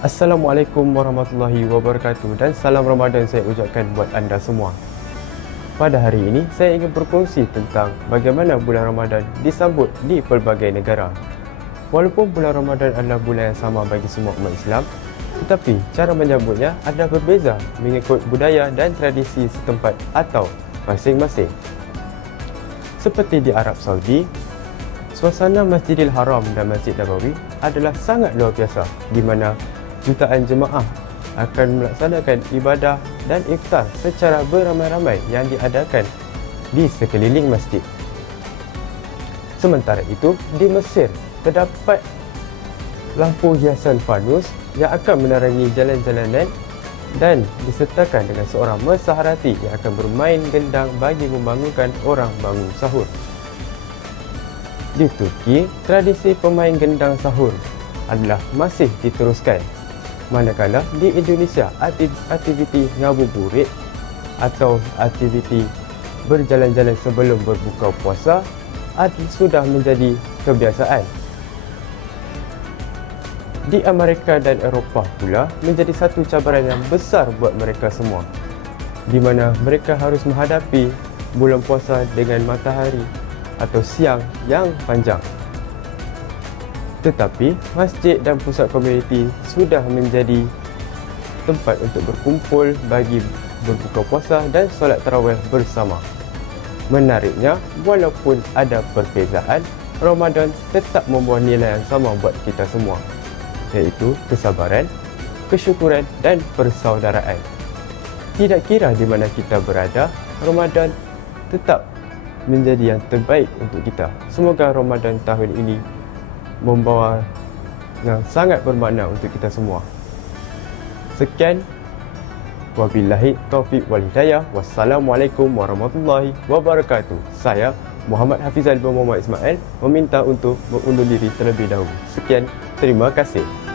Assalamualaikum warahmatullahi wabarakatuh dan salam Ramadan saya ucapkan buat anda semua. Pada hari ini, saya ingin berkongsi tentang bagaimana bulan Ramadan disambut di pelbagai negara. Walaupun bulan Ramadan adalah bulan yang sama bagi semua umat Islam, tetapi cara menyambutnya ada berbeza mengikut budaya dan tradisi setempat atau masing-masing. Seperti di Arab Saudi, suasana Masjidil Haram dan Masjid Nabawi adalah sangat luar biasa, di mana jutaan jemaah akan melaksanakan ibadah dan iftar secara beramai-ramai yang diadakan di sekeliling masjid. Sementara itu, di Mesir terdapat lampu hiasan fanus yang akan menerangi jalan-jalanan dan disertakan dengan seorang masaharati yang akan bermain gendang bagi membangunkan orang bangun sahur. Di Turki, tradisi pemain gendang sahur adalah masih diteruskan. Manakala di Indonesia, aktiviti ngabuburit atau aktiviti berjalan-jalan sebelum berbuka puasa sudah menjadi kebiasaan. Di Amerika dan Eropah pula menjadi satu cabaran yang besar buat mereka semua, di mana mereka harus menghadapi bulan puasa dengan matahari atau siang yang panjang. Tetapi, masjid dan pusat komuniti sudah menjadi tempat untuk berkumpul bagi berbuka puasa dan solat tarawih bersama. Menariknya, walaupun ada perbezaan, Ramadan tetap membawa nilai yang sama buat kita semua, iaitu kesabaran, kesyukuran dan persaudaraan. Tidak kira di mana kita berada, Ramadan tetap menjadi yang terbaik untuk kita. Semoga Ramadan tahun ini membawa yang sangat bermakna untuk kita semua. Sekian, wabillahi taufiq wal hidayah. Wassalamualaikum warahmatullahi wabarakatuh. Saya Muhammad Hafizal bin Muhammad Ismail meminta untuk mengundur diri terlebih dahulu. Sekian, terima kasih.